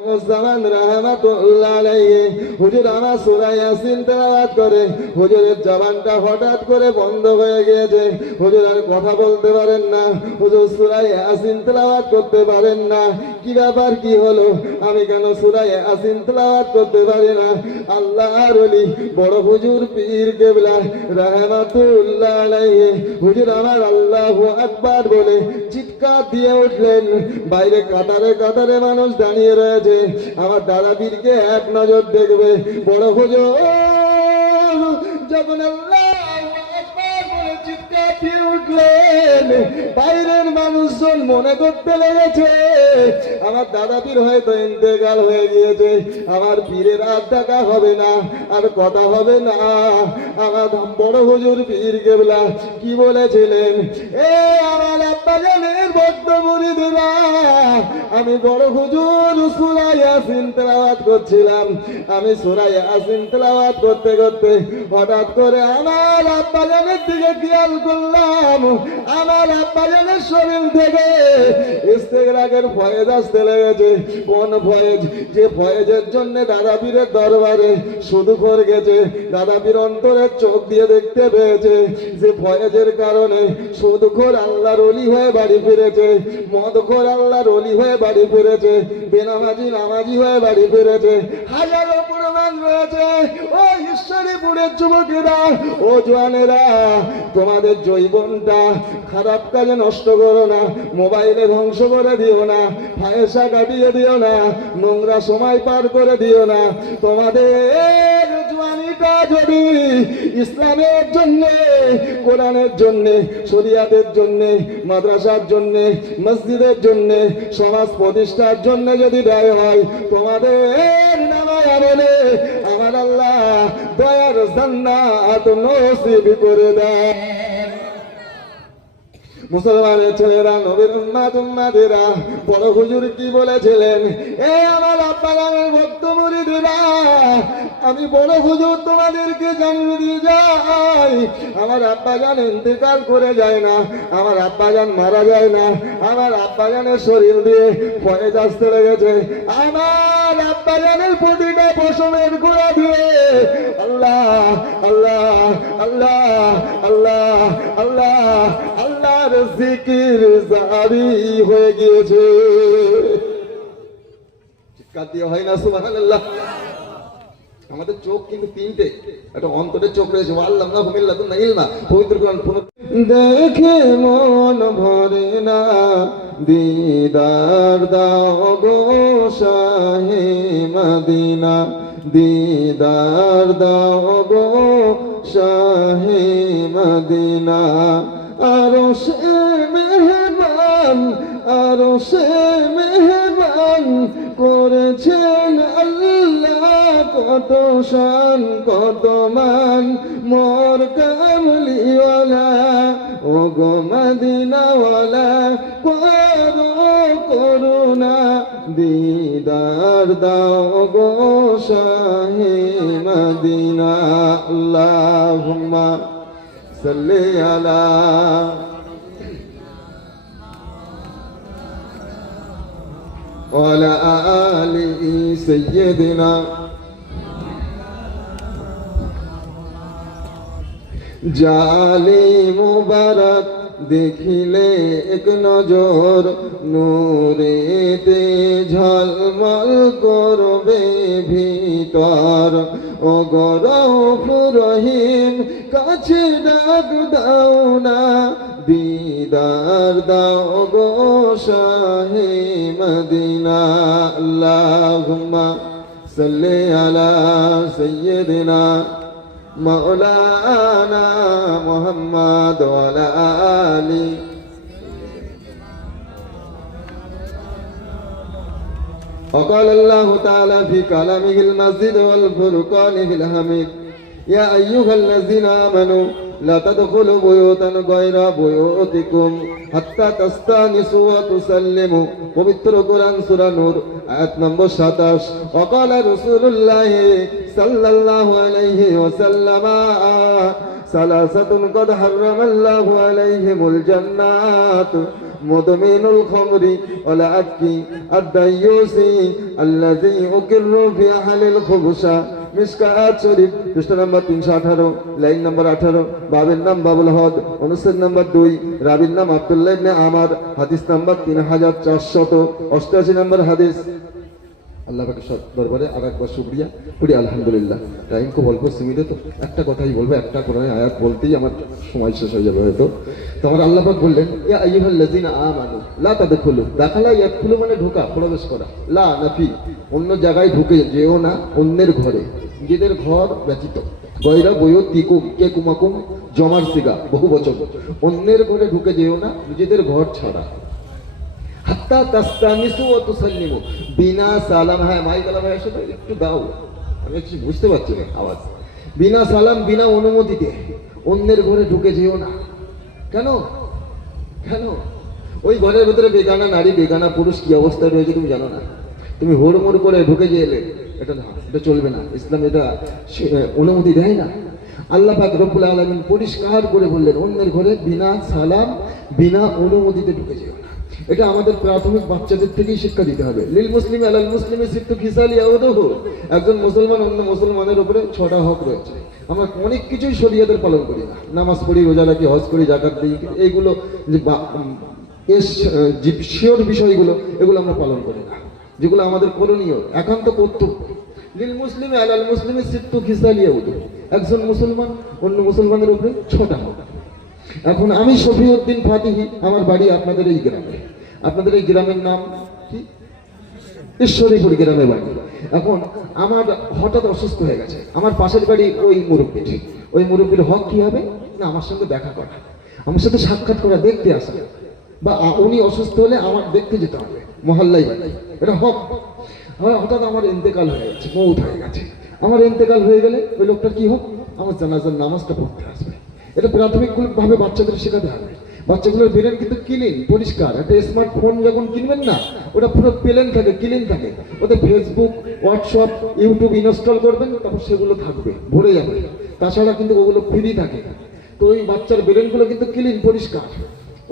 জামান রাহমাতুল্লাহ আলাইহি হুজুর আমার সূরা ইয়াসিন তেলাওয়াত করে। হুজুরের জবানটা হঠাৎ করে বন্ধ হয়ে গিয়েছে। হুজুর আর কথা বলতে পারেন না। হুজুর সূরা ইয়াসিন তেলাওয়াত করতে পারেন না। কি ব্যাপার, কি হলো? আমি কেন সূরা ইয়াসিন তেলাওয়াত করতে পারি না? আল্লাহর ওলি, বড় হুজুর পীর কেবলা, রাহমাতুল্লাহ আলাইহি। হুজুর আমার আল্লাহু আকবার বলে চিৎকার দিয়ে উঠলেন। বাইরে কাতারে কাতারে মানুষ দাঁড়িয়ে রয়েছে। আমার দাদা পীরকে এক নজর দেখবে। বড় হুজুর, যখন আল্লাহ আকবার বলে চিৎকার দিয়ে উঠলেন বাইরের মানুষজন মনে করতে লেগেছে, আমার দাদা পীর হয়তো ইন্তেকাল হয়ে গিয়েছে, আমার পীরের আর দেখা হবে না, আর কথা হবে না। আমার বড় হুজুর পীর কেবলা, কি বলেছিলেন? এ আমার জানের ভক্ত মুরিদরা, আমি বড় হুজুর সুরাই আসিন তেলাওয়াত করছিলাম। আমি সুরাই আসিন তেলাওয়াত করতে করতে হঠাৎ করে আমার জানের দিকে খেয়াল করলাম। আমার আব্বা জানের শরীর থেকে ইস্তেগরাগের ফয়েজ আসতে লেগেছে। কোন ফয়েজ? যে ফয়েজের জন্য দাদাবীরের দরবারে শুধু করে গেছে। দাদাবীর অন্তরের চোখ দিয়ে দেখতে পেয়েছে যে ফয়েজের কারণে সুদখোর আল্লাহর অলি হয়ে বাড়ি ফিরেছে। মদখোর আল্লাহর অলি হয়ে বাড়ি ফিরেছে। বেনামাজি নামাজি হয়ে বাড়ি ফিরেছে। হাজারো প্রমাণ রয়েছে। ও ঈশ্বরীপুরের যুবকেরা, ও জোয়ানেরা, তোমাদের জৈবনটা খারাপ কাজে নষ্ট করো না, মোবাইলে ধ্বংস করে দিও না, ফায়সা কাটিয়ে দিও না, নোংরা সময় পার করে দিও না। তোমাদের জোয়ানিটা যদি ইসলামের জন্য, কোরআনের জন্য, শরিয়াতের জন্য, মাদ্রাসার জন্য, মসজিদের জন্য, সমাজ প্রতিষ্ঠার জন্য যদি ব্যয় হয়, তোমাদের আমলে আমার আল্লাহ দয়ার জান্নাত নসিব করে দেয় মুসলমানের ছেলেরা, নবীর উম্মাদ, উম্মাদেরা, বড় হুজুর কি বলেছিলেন? এ আমার আব্বা গানের ভক্ত মুরিদেরা আমি বড় হুজুর তোমাদেরকে জানিয়ে দিয়ে যাই। আমার আব্বা গান ইন্তেকাল করে যায় না, আমার আব্বা গান মারা যায় না, আমার আব্বা গানের শরীর দিয়ে ফয়েজ আসতে লেগেছে। আমার আব্বা গানের প্রতিটা পশমের গোড়া দিয়ে, আল্লাহ আল্লাহ আল্লাহ আল্লাহ আল্লাহ, আল্লাহর জিকির জারি হয়ে গিয়েছে। চিৎকার দিয়ে হয় না, সুবহানাল্লাহ। আমাদের চোখ কিন্তু তিনটে। একটা অন্তরের চোখ রয়েছে। আল্লাহ না হুমিল্লা তুমি ইলমা পবিত্র কোরআন দেখে মন ভরে না। দিদার দাও গো শাহে মদিনা। দিদার দাও গো শাহে মদিনা। আরও সে মেহমান আরও সে কত শান কত মান মোর কামলিওয়ালা ও গো মদিনাওয়ালা করো করুণা দিদার দাও গো শাহে মদিনা আল্লাহুম্মা সাল্লি আলা وعلى آل سيدنا জালি মুবারক দেখিলে এক নজর, নূরেতে ঝলমল করবে ভিতর। ও গরফ রহিম, কাছে ডাক দাও না, দিদার দাও গো শাহে মদিনা। আল্লাহুম্মা সাল্লি আলা সাইয়্যিদিনা مولانا محمد وعلى آله وقال الله تعالى في كلامه المسجد والفرقان في الحميد يا أيها الذين آمنوا لا تدخلوا بيوتا غير بيوتكم حتى تستانسوا وتسلموا পবিত্র কোরআন সূরা নূর আয়াত নম্বর 27 وقال رسول الله সাল্লাল্লাহু আলাইহি ওয়াসাল্লাম, সালাসাতুন কদ হারামাল্লাহু আলাইহিমুল জান্নাত, মুদমিনুল খমরি ওয়াল আক্কি আদ-দাইয়ুসি আল্লাযী উকিররু ফি আহলিল খুবসা মিসকাত শরীফ পৃষ্ঠা নম্বর তিনশো আঠারো, লাইন নম্বর আঠারো, বাবের নাম বাবুল হদ, অনুচ্ছেদ নম্বর দুই, রাবির নাম আবদুল্লাহ ইবনে আমার, হাদিস নম্বর তিন হাজার চারশত অষ্টআশি নম্বর হাদিস। আল্লাহ পাকে সব দরবারে আর একবার শুক্রিয়া করি, আলহামদুলিল্লাহ। টাইমকে বলব সীমিত তো একটা কথাই বলব, একটা কোরআনে আয়াত বলতেই আমার সময় শেষ হয়ে যাবে হয়তো। তো আমার আল্লাহ পাক বললেন, ইয়া আইয়ুহাল লাযিনা আমানু, লা তাদখুলু, দাখালা ইয়াদখুলু মানে ঢোকা, প্রবেশ করা। লা নাফি অন্য জায়গায় ঢুকে যেও না, অন্যের ঘরে। নিজেদের ঘর ব্যতীত। গয়রা বইও তিকুম, কে কুমাকুম, জমার সিগা, বহু বচন। অন্যের ঘরে ঢুকে যেও না, নিজেদের ঘর ছাড়া। হাত্তা তাস্তানিসু ও তুসাল্লিমু। বিনা সালাম হ্যাঁ মাইক আলা ভাই সাথে একটু দাও। আমি কিছু বুঝতে পারছি না আওয়াজ। বিনা সালাম, বিনা অনুমতিতে অন্যের ঘরে ঢুকে যেও না। কেন? কেন? ওই ঘরের ভেতরে বেগানা নারী, বেগানা পুরুষ কি অবস্থায় রয়েছে তুমি জানো না? তুমি হুড়মুড় করে ঢুকে যে এলে, এটা না, এটা চলবে না। ইসলাম এটা অনুমতি দেয় না। আল্লাহ পাক রব্বুল আলামিন পরিষ্কার করে বললেন, অন্যের ঘরে বিনা সালাম, বিনা অনুমতিতে ঢুকে যেও না। এটা আমাদের প্রাথমিক বাচ্চাদের থেকেই শিক্ষা দিতে হবে। লিল মুসলিম আলাল মুসলিমের সিদ্ধ খিসালি আউদহ। একজন মুসলমান, অন্য মুসলমানের উপরে ছটা হক রয়েছে। আমরা অনেক কিছুই শরীয়তের পালন করি না। নামাজ পড়ি, রোজা রাখি, হজ করি জাকাত দিই এইগুলো যে শিওর বিষয়গুলো, এগুলো আমরা পালন করি না। যেগুলো আমাদের করণীয়, একান্ত কর্তব্য। লিল মুসলিম আলাল মুসলিমের সিদ্ধ খিসালি আউদহ। একজন মুসলমান, অন্য মুসলমানের উপরে ছটা হক। এখন আমি শফিউদ্দিন ফাতিহি, আমার বাড়ি আপনাদের এই গ্রামে। আপনাদের এই গ্রামের নাম কি? ঈশ্বরীপুর গ্রামে বাড়ি। এখন আমার হঠাৎ অসুস্থ হয়ে গেছে। আমার পাশের বাড়ি ওই মুরব্বীর। ওই মুরব্বীর হক কি হবে? না, আমার সঙ্গে দেখা করা। আমার সাথে সাক্ষাৎ করা দেখতে আসা। বা উনি অসুস্থ হলে আমার দেখতে যেতে হবে। মহল্লাই বাড়ি। এটা হক। হঠাৎ আমার ইন্তেকাল হয়ে গেছে, মৌত হয়ে গেছে। আমার ইন্তেকাল হয়ে গেলে ওই লোকটার কি হোক? আমার জানাজার নামাজটা পড়তে আসবে। এটা প্রাথমিকভাবে বাচ্চাদের শেখাতে হবে। বাচ্চাগুলোর ব্রেন কিন্তু ক্লিন পরিষ্কার। একটা স্মার্টফোন যখন কিনবেন না, ওটা পুরো প্লেন থাকে ক্লিন থাকে। ওতে ফেসবুক হোয়াটসঅ্যাপ ইউটিউব ইনস্টল করবেন, তারপর সেগুলো থাকবে, ভরে যাবে। তাছাড়া কিন্তু ওগুলো ফ্রি থাকে। তো ওই বাচ্চার ব্রেনগুলো কিন্তু ক্লিন পরিষ্কার।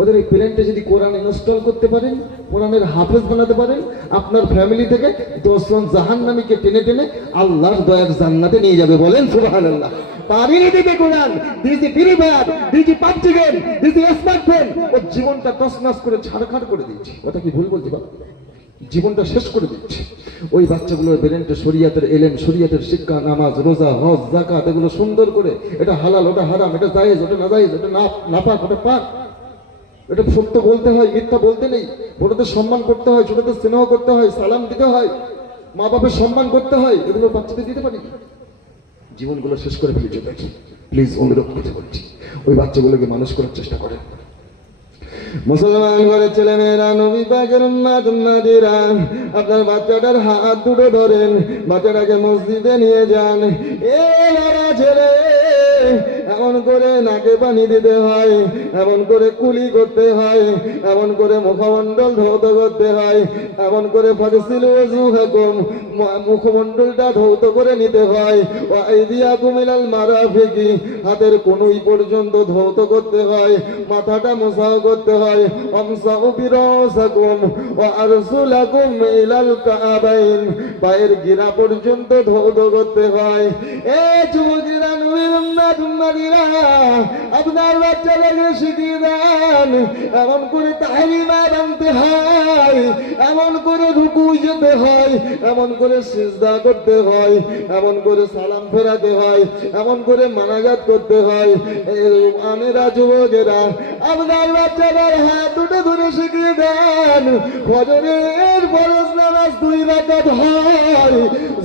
ওদের এই প্লেনটা যদি কোরআন ইনস্টল করতে পারেন, কোরআনের হাফেজ বানাতে পারেন, আপনার ফ্যামিলি থেকে দশজন জাহান নামীকে টেনে টেনে আল্লাহর দয়ার জান্নাতে নিয়ে যাবে বলেন সুবাহান আল্লাহ পারিনি দিতে কোরআন। দিয়েছি ফ্রি ফায়ার দিয়েছি পাবজি গেম দিয়েছি স্মার্টফোন ওর জীবনটা তসনাস করে ছাড়খাড় করে দিচ্ছি কথা কি ভুল বলছি বাবা? জীবনটা শেষ করে দিচ্ছে ওই বাচ্চাগুলোর ব্রেনটা শরিয়াতের এলেন শরিয়াতের শিক্ষা, নামাজ, রোজা, হজ জাকাত এগুলো সুন্দর করে, এটা হালাল, ওটা হারাম, এটা জায়েজ, ওটা না জায়েজ ওটা না, নাপাক, ওটা পাক। এটা সত্য বলতে হয়, মিথ্যা বলতে নেই। বড়দের সম্মান করতে হয়, ছোটদের স্নেহ করতে হয়, সালাম দিতে হয় মা বাপের সম্মান করতে হয় এগুলো বাচ্চাদের দিতে পারি? জীবনগুলো শেষ করে ফেলেছে দেখি প্লিজ অনুরোধ করতে বলছি। ওই বাচ্চাগুলোকে মানুষ করার চেষ্টা করেন। মুসলমান ঘরের ছেলে মেয়েরা নবী পাকের উম্মাদিরা, আপনার বাচ্চাটার হাত দুটো ধরেন, বাচ্চাটাকে মসজিদে নিয়ে যান। এ ছেলে এমন করে নাকে পানি দিতে হয়, এমন করে কুলি করতে হয়, এমন করে মুখমণ্ডল ধৌত করতে হয়, এমন করে হাকুম মুখমণ্ডলটা ধৌত করে নিতে হয়। আইদিয়া কুমিলাল মারা ফেকি হাতের কোনুই পর্যন্ত ধৌত করতে হয়, মাথাটা মোসাও করতে হয়। কাবাইন পায়ের গিরা পর্যন্ত ধৌত করতে হয়। এ যুবকেরা উম্মাত উম্মাদিরা আপনার বাচ্চাদেরকে শিখিয়ে দেন। এমন করে তাহলিমা বানতে হয়, এমন করে রুকু যেতে হয়, এমন করে সিজদা করতে হয়, এমন করে সালাম ফেরাতে হয়, এমন করে মানাজাত করতে হয়। আমেরা যুবকেরা, আপনার বাচ্চাদের হাত দুটো ধরে শিখিয়ে দেন। ফজরের ফরজ নামাজ দুই রাকাত হয়,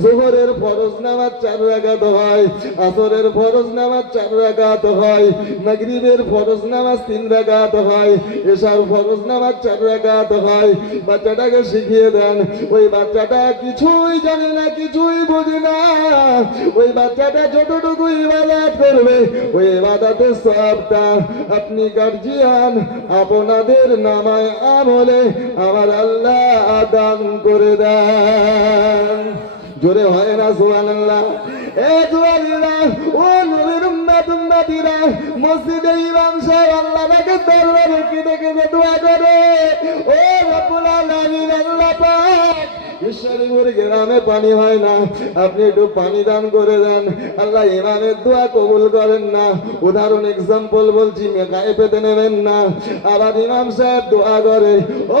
জোহরের ফরজ নামাজ চার রাকাত হয়, আসরের ফরজ নামাজ চার রাকাত হয়। মাগরিবের ফরজ নামাজ তিন রাকাত হয়। এশার ফরজ নামাজ চার রাকাত হয়। বাচ্চাটাকে শিখিয়ে দেন, ওই বাচ্চাটা কিছুই জানে না, কিছুই বোঝে না। ওই বাচ্চাটা যতটুকু ইবাদত করবে, ওই ইবাদতের সবটা আপনি গার্জিয়ান আপনাদের নামায় আমলে আমার আল্লাহ দান করে দেন। জোরে হয় না, সুবহানাল্লাহ। এ দুয়ারিরা ও নবীর উম্মাত উম্মাত উম্মতিরা, মসজিদে ইমাম সাহেব, আল্লাহ তাকে দরবারে কেঁদে কেঁদে দোয়া করে। ও রব্বুল আলামিন, আল্লাহ পাক ঈশ্বরীপুর গ্রামে পানি হয় না। আপনি একটু পানি দান করে দেন। আল্লাহ ইমামের দোয়া কবুল করেন না। উদাহরণ এক্সাম্পল বলছি, গায়ে পেতে নেবেন না। আবার ইমাম সাহেব দোয়া করে, ও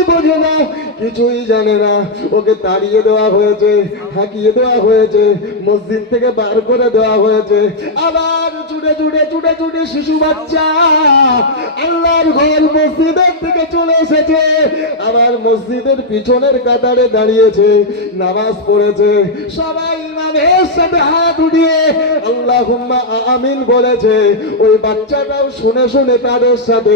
কিছুই জানে না। ওকে তাড়িয়ে দেওয়া হয়েছে হাঁকিয়ে দেওয়া হয়েছে, মসজিদ থেকে বার করে দেওয়া হয়েছে। আবার ছুটে ছুটে ছুটে ছুটে শিশু বাচ্চা আল্লাহর ঘর মসজিদের থেকে চলে এসেছে। আবার মসজিদের পিছনের কাতারে দাঁড়িয়েছে, নামাজ পড়েছে। সবাই ইমামের সাথে হাত উঠিয়ে আল্লাহ আমিন বলেছে। ওই বাচ্চাটাও শুনে শুনে তাদের সাথে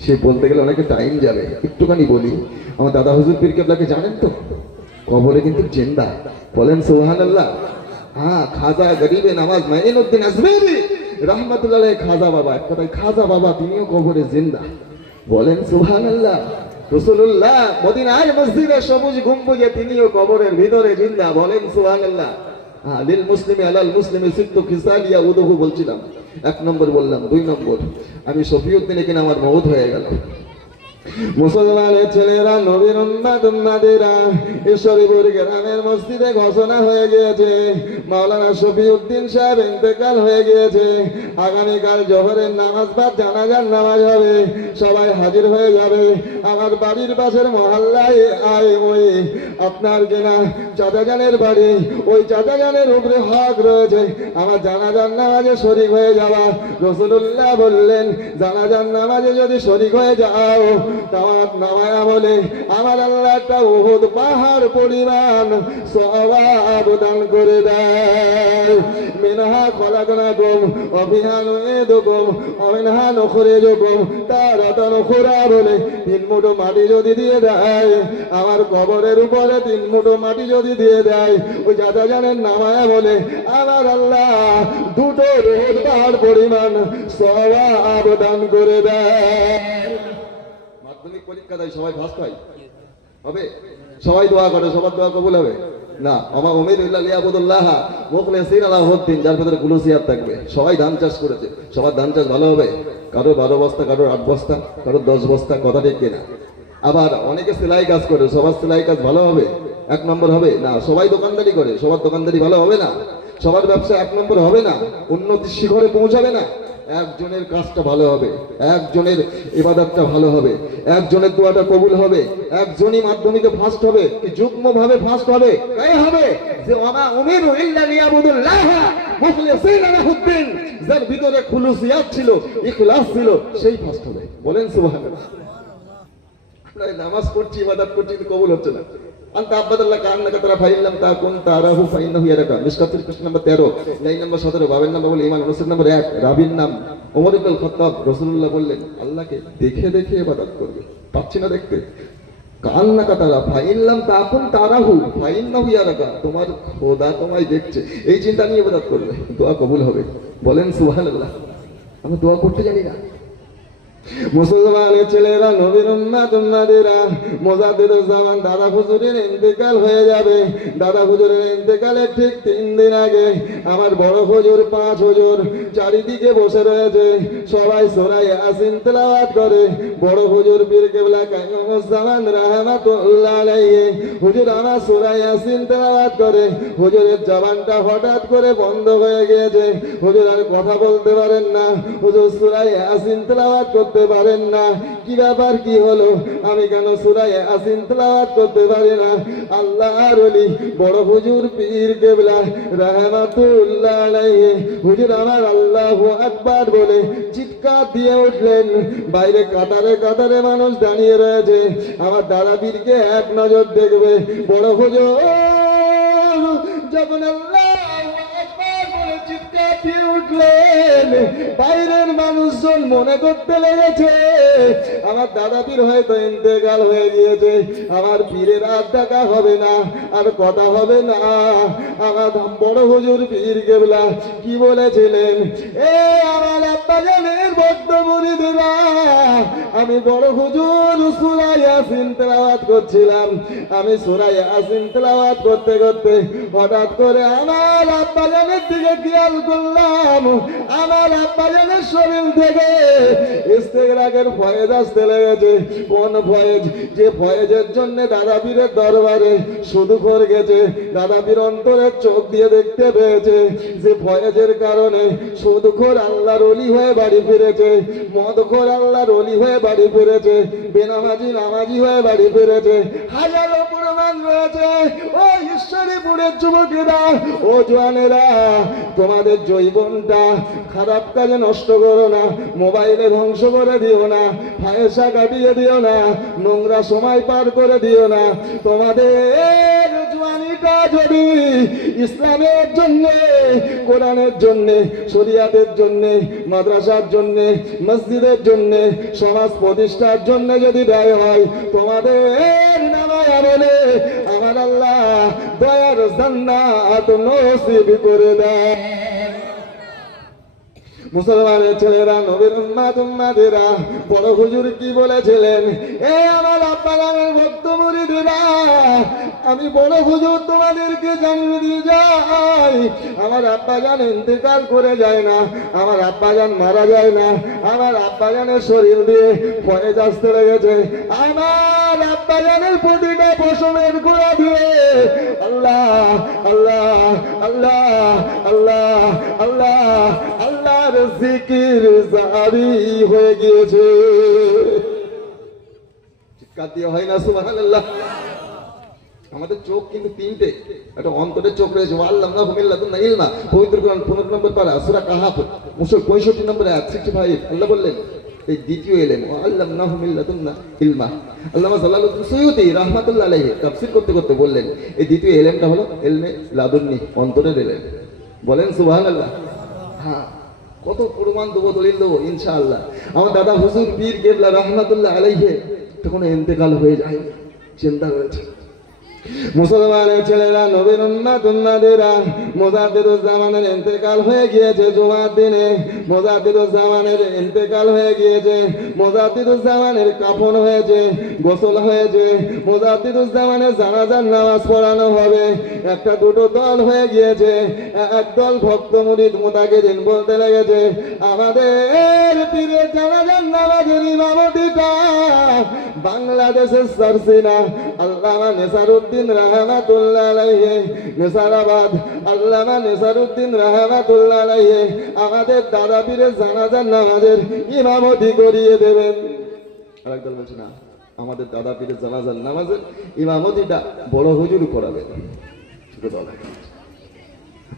সে বলতে গেলে অনেকে টাইম যাবে। একটুখানি বলি, আমার দাদা হুজুর পীর কেবলাকে জানেন তো? কবরে কিন্তু জেন্দা। বলেন সোহান আল্লাহ হ্যাঁ খাজা গরিবে নামাজ মাইনুদ্দিন আজমেরি রহমতুল্লাহ খাজা বাবা। এক কথায় খাজা বাবা, তিনিও কবরে জিন্দা। বলেন সুহান আল্লাহ রসুল্লাহ মদিনার মসজিদে সবুজ গম্বুজে তিনিও কবরের ভিতরে জিন্দা। বলেন সুহান আল্লাহ হ্যাঁ মুসলিমে আলাল মুসলিমে সিদ্ধ খিসালিয়া উদহু বলছিলাম। এক নম্বর বললাম দুই নম্বর। আমি সফিউদ্দিন এখানে আমার মৌত হয়ে গেল মুসলমানের ছেলেরা নবীর উম্মাদ উম্মাদেরা ঈশ্বরীপুর গ্রামের মসজিদে ঘোষণা হয়ে গিয়েছে। মাওলানা শফিউদ্দিন সাহেব ইন্তেকাল হয়ে গিয়েছে। আগামীকাল জহরের নামাজ বা জানাজার নামাজ হবে। সবাই হাজির হয়ে যাবে। আমার বাড়ির পাশের মহল্লায় আয় ওই আপনার কেনা চাচাজানের বাড়ি। ওই চাচাজানের উপরে হক রয়েছে। আমার জানাজার নামাজে শরিক হয়ে যাওয়া। রসুল্লাহ বললেন, জানাজার নামাজে যদি শরিক হয়ে যাও তামার নামায়া বলে, আমার আল্লাহ একটা পাহাড় পরিমাণ সবাব দান করে দেয়। মিনহা খলাকনাকুম অভিহান এদুকুম অমিনহা নখরেজুকুম। তারাতা নখরা বলে, তিন মুঠো মাটি যদি দিয়ে দেয়, আমার কবরের উপরে তিন মুঠো মাটি যদি দিয়ে দেয়। ওই যাদা জানেন, নামায়া বলে, আমার আল্লাহ দুটো রোদ পাহাড় পরিমাণ সবাব দান করে দেয়। মাধ্যমিক পরীক্ষা দেয় সবাই ফার্স্ট হয়। হবে? সবাই দোয়া করে, সবার দোয়া কবুল হবে? না। আমার অমির লিয়াবুদুল্লাহ মুখলেসিন আলাহউদ্দিন যার ভেতরে গুলুসিয়াত থাকবে। সবাই ধান চাষ করেছে। সবার ধান চাষ ভালো হবে? কারও বারো বস্তা কারও আট বস্তা কারও দশ বস্তা, কথা ঠিক কিনা? আবার অনেকে সেলাই কাজ করে, সবার সেলাই কাজ ভালো হবে? এক নম্বর হবে? না। সবাই দোকানদারি করে, সবার দোকানদারি ভালো হবে না? সবার ব্যবসা এক নম্বর হবে না? উন্নতির শিখরে পৌঁছাবে না? একজনের কাজটা ভালো হবে, একজনের ইবাদতটা ভালো হবে, একজনের দোয়াটা কবুল হবে, একজনই মাধ্যমিকে ফার্স্ট হবে, কি যুগ্ম ভাবে ফার্স্ট হবে, তাই হবে। যে ওমা উমিরু ইল্লা লিয়াবুদুল্লাহ মুখলিসিনা লাহুদ্দিন, যার ভিতরে খুলুসিয়াত ছিল, ইখলাস ছিল, সেই ফার্স্ট হবে। বলেন সুবহানাল্লাহ। আমরা নামাজ পড়ছি, ইবাদত করছি কবুল হচ্ছে না। আন্তা আব্বাদুল্লাহ কান্নাকা তারা ফাইল্লাম তা কোন তারাহু ফাইন্নাহু ইয়ারাকা মিসকাতুল কৃষ্ণ নম্বর 13 লাইন নম্বর 17 বাবের নাম বলে ইমান অনুসার নম্বর 1 রাবির নাম ওমর ইবনে খাত্তাব রাসূলুল্লাহ আল্লাহকে দেখে দেখে ইবাদত করবে। পাচ্ছি না দেখতে। কান্নাকা তারা কোন তারাহু, ফাইন্নাহু ইয়ারাকা। তোমার খোদা তোমায় দেখছে। এই চিন্তা নিয়ে ইবাদত করবে। দোয়া কবুল হবে। বলেন সুবহানাল্লাহ। আমরা দোয়া করতে জানি না। মুসলমানের ছেলেরা, নবীর উম্মাদ, উম্মাদেরা মোজাদের জামান দাদা হুজুরের ইন্তেকাল হয়ে যাবে। দাদা হুজুরের ইন্তেকালের ঠিক তিন দিন আগে আমার বড় হুজুর, পাঁচ হুজুর চারিদিকে বসে রয়েছে। সবাই সোরাই আসিন তেলাওয়াত করে। বড় হুজুর বীর কেবলা কাইমুজ্জামান রাহমাতুল্লাহ আলাইহি। হুজুর আমার সোরাই আসিন তেলাওয়াত করে। হুজুরের জবানটা হঠাৎ করে বন্ধ হয়ে গিয়েছে। হুজুর আর কথা বলতে পারেন না। হুজুর সুরাই আসিন তেলাওয়াত করতে পারেন না। কি ব্যাপার, কি হলো? আমি কেন সুরাই আসিন তেলাওয়াত করতে পারি না? আল্লাহর ওলি, বড় হুজুর পীর কেবলা, রাহমাতুল্লাহ আলাইহি। হুজুর আমার আল্লাহু আকবার বলে চিৎকার দিয়ে উঠলেন। বাইরে কাতারে কাতারে মানুষ দাঁড়িয়ে রয়েছে। আমার দাদা পীরকে এক নজর দেখবে। বড় হুজুর, যখন আল্লাহ বাইরের মানুষজন মনে করতে লেগেছে, আমার হয়তো ইন্তেকাল হয়ে গিয়েছে। আমার পীরের আর দেখা হবে না, আর কথা হবে না। আমার বড় হুজুর পীর কেবলা, কি বলেছিলেন? এ আমার আব্বা জানের দিবা। আমি বড় হুজুর সুরাই আসিন তেলাওয়াত করছিলাম। আমি সুরাই আসিন তেলাওয়াত করতে করতে হঠাৎ করে আমার আব্বা জানের দিকে খেয়াল করলাম আমার আব্বা জানের শরীর থেকে ইস্তেগরাগের ফয়েজ আসতে লেগেছে। কোন ফয়েজ? যে ফয়েজের জন্য দাদা পীরের দরবারে শুধু করে গেছে। দাদা পীর অন্তরের চোখ দিয়ে দেখতে পেয়েছে যে ফয়েজের কারণে সুদখোর আল্লাহর অলি হয়ে বাড়ি ফিরেছে। মদখোর আল্লাহর অলি হয়ে বাড়ি ফিরেছে। বেনামাজি নামাজি হয়ে বাড়ি ফিরেছে। হাজারো তোমাদের খারাপ কাজে নষ্ট করো না, মোবাইলে ধ্বংস করে দিও না, ফায়সা কাটিয়ে দিও না, নোংরা সময় পার করে দিও না। তোমাদের যদি ইসলামের জন্য, কোরআনের জন্য, শরিয়াতের জন্য, মাদ্রাসার জন্য, মসজিদের জন্য, সমাজ প্রতিষ্ঠার জন্য যদি ব্যয় হয়, তোমাদের নামায় বলে আমার আল্লাহ দয়ার জান্নাত নসিব করে দেয়। মুসলমানের ছেলেরা, নবীর উম্মাদ বড় হুজুর কি বলেছিলেন? এ আমার আব্বা গানের ভক্ত মুরিদেরা, আমি বড় হুজুর তোমাদেরকে জানিয়ে দিয়ে যাই। আমার আব্বা জান ইন্তেকাল করে যায় না, আমার আব্বা জান মারা যায় না, আমার আব্বা জানের শরীর দিয়ে ফয়েজ আসতে লেগেছে। আমার আব্বা জানের প্রতিটা পশমের গোড়া দিয়ে আল্লাহ আল্লাহ আল্লাহ আল্লাহ আল্লাহ আল্লাহ আল্লাহর জিকির জারি হয়ে গিয়েছে। চিৎকার দিয়ে হয় না, সুবহানাল্লাহ। আমাদের চোখ কিন্তু তিনটে, একটা অন্তরের চোখ রয়েছে আল্লাহ না ইলমা পবিত্র কোরআন পনেরো নম্বর পারা, সুরা কাহাফ, মুসল পঁয়ষট্টি নম্বরে সিক্সটি ফাইভ আল্লাহ বললেন, এই দ্বিতীয় এলেন আল্লাহ না হুমিল্লা তুমনা ইলমা আল্লাহ সাল্লাহ সৈয়দি রহমাতুল্লাহ আলাইহি তাফসির করতে করতে বললেন, এই দ্বিতীয় এলেমটা হলো এলমে লাদুন্নি, অন্তরের এলেম। বলেন সুবহানাল্লাহ। হ্যাঁ। কত প্রমাণ দেবো দলিল দেবো? ইনশাআল্লাহ। আমার দাদা হুজুর পীর কেবলা রহমাতুল্লাহ আলাইহে তখন ইন্তেকাল হয়ে যায়। চিন্তা করেছে মুসলমানের ছেলেরা নবীন উন্মাদ উন্মাদেরা মোজাদ্দিদুজ্জামানের ইন্তেকাল হয়ে গিয়েছে জুমার দিনে। মোজাদ্দিদুজ্জামানের ইন্তেকাল হয়ে গিয়েছে মোজাদ্দিদুজ্জামানের কাফন হয়েছে, গোসল হয়েছে। মোজাদ্দিদুজ্জামানের জানাজার নামাজ পড়ানো হবে। একটা দুটো দল হয়ে গিয়েছে, এক দল ভক্ত মুরিদ মোতাকিদিন বলতে লেগেছে, আমাদের পীরের জানাজার নামাজের ইমামতিটা বাংলাদেশের সারসিনা, আল্লামা নেসারুদ্দিন রহমাতুল্লাহ আলাইহি, নেসারাবাদ, আল্লামা নেসারুদ্দিন রহমাতুল্লাহ আলাইহি, আমাদের দাদা পীরের জানাজার নামাজের ইমামতি করিয়ে দেবেন। আরেকদল বলছে, না, আমাদের দাদা পীরের জানাজার নামাজের ইমামতিটা বড় হুজুর করাবেন। ছোট দল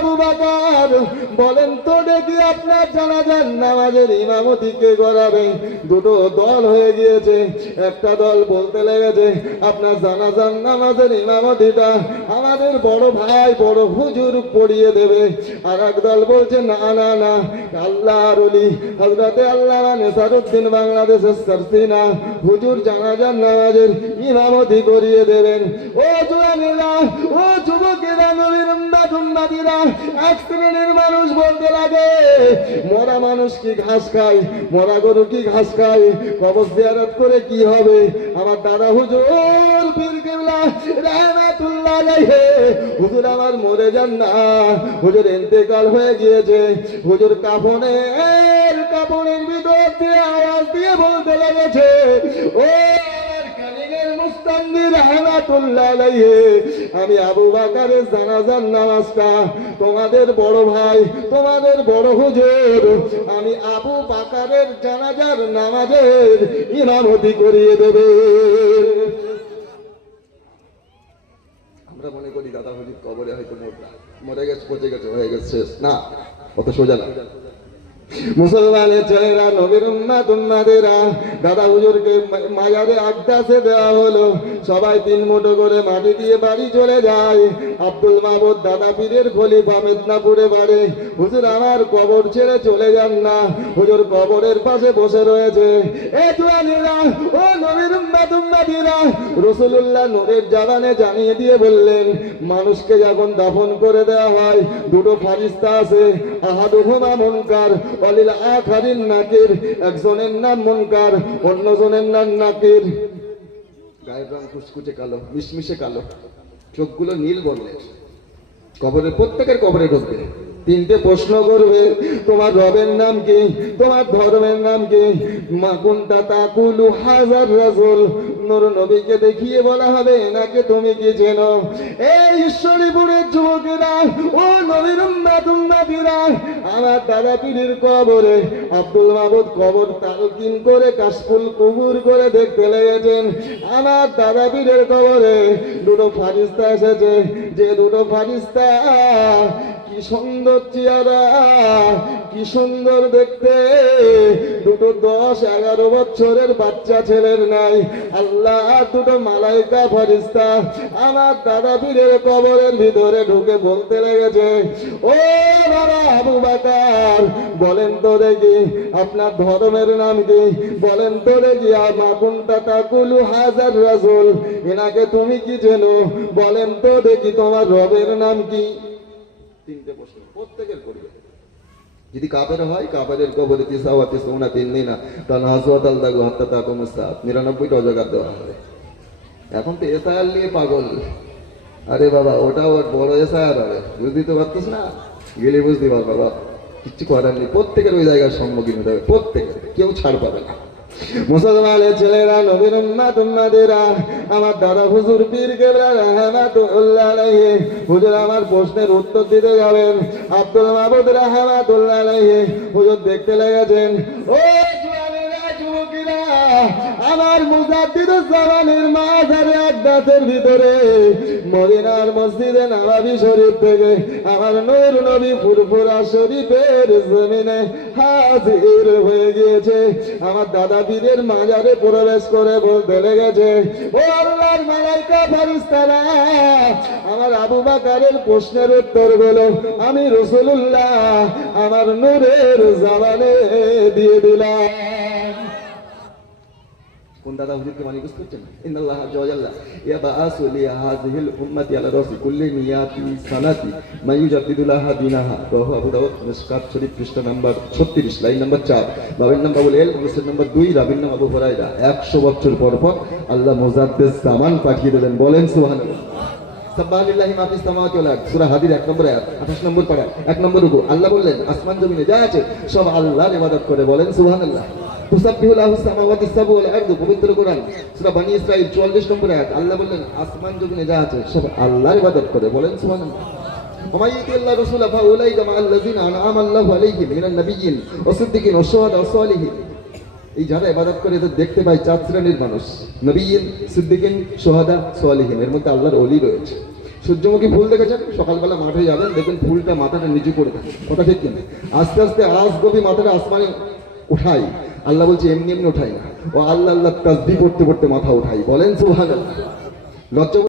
আবু বাকার বলেন তো দেখি আপনার জানাজার নামাজের ইমামতি কে করাবে? দুটো দল হয়ে গিয়েছে, একটা দল বলতে লেগেছে, আপনার জানাজার নামাজের ইমামতিটা আমাদের বড় ভাই, বড় হুজুর পড়িয়ে দেবে। আর এক দল বলছে, না না না আল্লাহ রুলি হজরতে আল্লাহ নেসারুদ্দিন বাংলাদেশের সারসিনা হুজুর জানাজার নামাজের ইমামতি করিয়ে দেবেন। ও জুয়ানেরা, ও যুবকেরা, নবীর উম্মাদিরা এক শ্রেণির মানুষ বলতে লাগে, মরা মানুষ কি ঘাস খায়, মরা গরু কি ঘাস খায়, কবর জিয়ারত করে কি হবে? আমার দাদা হুজুর হুজুর আমার মরে যান না। হুজুর ইন্তেকাল হয়ে গিয়েছে। হুজুর কাফনের কাপড়ের ভিতর দিয়ে আওয়াজ দিয়ে বলতে লেগেছে, ও আমি আবু বাকারের জানাজার নামাজটা তোমাদের বড় ভাই, তোমাদের বড় হুজুর, আমি আবু বাকারের জানাজার নামাজের ইমামতি করিয়ে দেবে। আমরা মনে করি দাদা হুজুর কবরে হয়তো। মরে গেছে, পচে গেছে, হয়ে গেছে। না, অত সোজা না। মুসলমানের ছেলেরা, নবীর উম্মাদ, উম্মাদেরা, দাদা হুজুরকে আড্ডাসে দেওয়া হলো। সবাই তিন মুঠো করে মাটি দিয়ে বাড়ি চলে যায়। আব্দুল মাহবুদ দাদা পীরের খলিফা বাড়ে। হুজুর, আমার কবর ছেড়ে চলে যান না। হুজুর কবরের পাশে বসে রয়েছে। এ ও নবীর নূরের জাগানে জানিয়ে দিয়ে বললেন, মানুষকে যখন দাফন করে দেওয়া হয়, দুটো ফারিস্তা আছে, আহাদুহুমা অলিল আখারিন নাকির, একজনের নাম অন্যজনের নাম নাকির। গায়ের রং কুচকুচে কালো, মিশমিশে কালো। চোখগুলো নীল বর্ণের। কবরের, প্রত্যেকের কবরে ঢুকবে। তিনটে প্রশ্ন করবে, তোমার রবের নাম কি? তোমার ধর্মের নাম কি? মা কোনটা তাকুলু হাজার রাসূল নূর নবীকে দেখিয়ে বলা হবে এনাকে তুমি কি চেনো? এই ঈশ্বরীপুরের যুবকেরা, ও নবীর উম্মাত উম্মাতিরা, আমার দাদা পীরের কবরে আব্দুল মাহমুদ কবর তালকিন করে কাশফুল কুবুর করে দেখতে লেগেছেন। আমার দাদা পীরের কবরে দুটো ফারিস্তা এসেছে। যে দুটো ফারিস্তা কি সুন্দর চেহারা, কি সুন্দর দেখতে। দুটো দশ এগারো বছরের বাচ্চা ছেলের নাই। আল্লাহ, দুটো মালাইকা ফারিস্তা আমার দাদা পীরের কবরের ভিতরে ঢুকে বলতে লেগেছে, ও বাবা আবু বাকার, বলেন তো দেখি আপনার ধর্মের নাম কি? বলেন তো দেখি আমার কোনটা তাকুলু হাজার রাজুল এনাকে তুমি কি চেনো? বলেন তো দেখি তোমার রবের নাম কি? তিনটে প্রশ্ন। প্রত্যেকের করবে যদি কাপের হয় কাপের কবরে তিসাওয়াতে সোনা তিন দিনা তাহলে হাসওয়াত আলদাগু হাত্তা তাকু মুস্তাব নিরানব্বইটা অজাগার দেওয়া হবে। এখন তো এসআইআর নিয়ে পাগল। আরে বাবা, ওটাও আর বড় এসআইআর হবে। বুঝতে তো পারতিস না? গেলে বুঝতে পার বাবা, কিচ্ছু করার নেই। প্রত্যেকের ওই জায়গার সম্মুখীন হতে হবে। প্রত্যেকের। কেউ ছাড় পাবে না। মুসলমানের ছেলেরা, নবীর উম্মাদেরা, আমার দাদা হুজুর, পীর কেবরা রাহমাতুল্লাহ আলাইহি। হুজুর আমার প্রশ্নের উত্তর দিতে যাবেন। আব্দুল মাহমুদ রাহমাতুল্লাহ আলাইহি। হুজুর দেখতে লেগেছেন, ও আমার মুজাদ্দিদ জামানের আড্ডাসের ভিতরে মদিনার মসজিদে নবাবী শরীফ থেকে আমার নূর নবী ফুরফুরা শরীফের জমিনে হাজির হয়ে গিয়েছে। আমার দাদা পীরের মাজারে প্রবেশ করে বলতে লেগেছে, ও আল্লাহর মালাইকা ফারিস্তারা আমার আবু বাকারের প্রশ্নের উত্তরগুলো আমি রসুল্লাহ আমার নূরের জামানে দিয়ে দিলাম। কোন দাদা হুজুরকে মানে বুঝতে পারছেন ইন্নাল্লাহ ইয়া উম্মতি আলা কুল্লি নিয়াতি সানাতি আবু দাউদ শরীফ, পৃষ্ঠ নাম্বার 36 লাইন নাম্বার 4 বাবের নাম বাবুল এল নাম্বার 2 রাবির নাম আবু হুরায়রা। 100 বছর পর পর আল্লাহ মুজাদ্দিদ জামান পাঠিয়ে দিলেন। বলেন সুবহানাল্লাহ। সাব্বাহালিল্লাহি মা সামাওয়াতি ওয়াল আরদ। সূরা হাদির 1 নম্বর আয়াত 28 নম্বর পারা। 1 নম্বর রুকু। আল্লাহ বললেন, আসমান জমিনে যা আছে, সব আল্লাহর ইবাদত করে। বলেন সুবহানাল্লাহ। তুসাব্বিহু লাহু সামাওয়াতি সাবু ওয়াল আরদু পবিত্র কোরআন সূরা বনি ইসরাঈল 44 নম্বর আয়াত আল্লাহ বললেন আসমান জমিনে যা আছে সব আল্লাহর ইবাদত করে বলেন সুবহানাল্লাহ ومن يطع الله رسوله فاولئك مع الذين انعم الله عليهم من النبيين والصديقين والشهداء والصالحين এই যারা ইবাদত করে এদের দেখতে পাই চার শ্রেণীর মানুষ নবীন সিদ্দিকিন সোহাদা সোয়ালিহিন এর মধ্যে আল্লাহর অলি রয়েছে সূর্যমুখী ফুল দেখেছেন সকালবেলা মাঠে যাবেন দেখবেন ফুলটা মাথাটা নিচু করে থাকে কথা ঠিক কিনা আস্তে আস্তে আজ গভীর মাথাটা আসমানে উঠাই। আল্লাহ বলছে, এমনি এমনি উঠাই না। ও আল্লাহ আল্লাহ তাজবি পড়তে পড়তে মাথা উঠাই। বলেন সুহান লজ্জা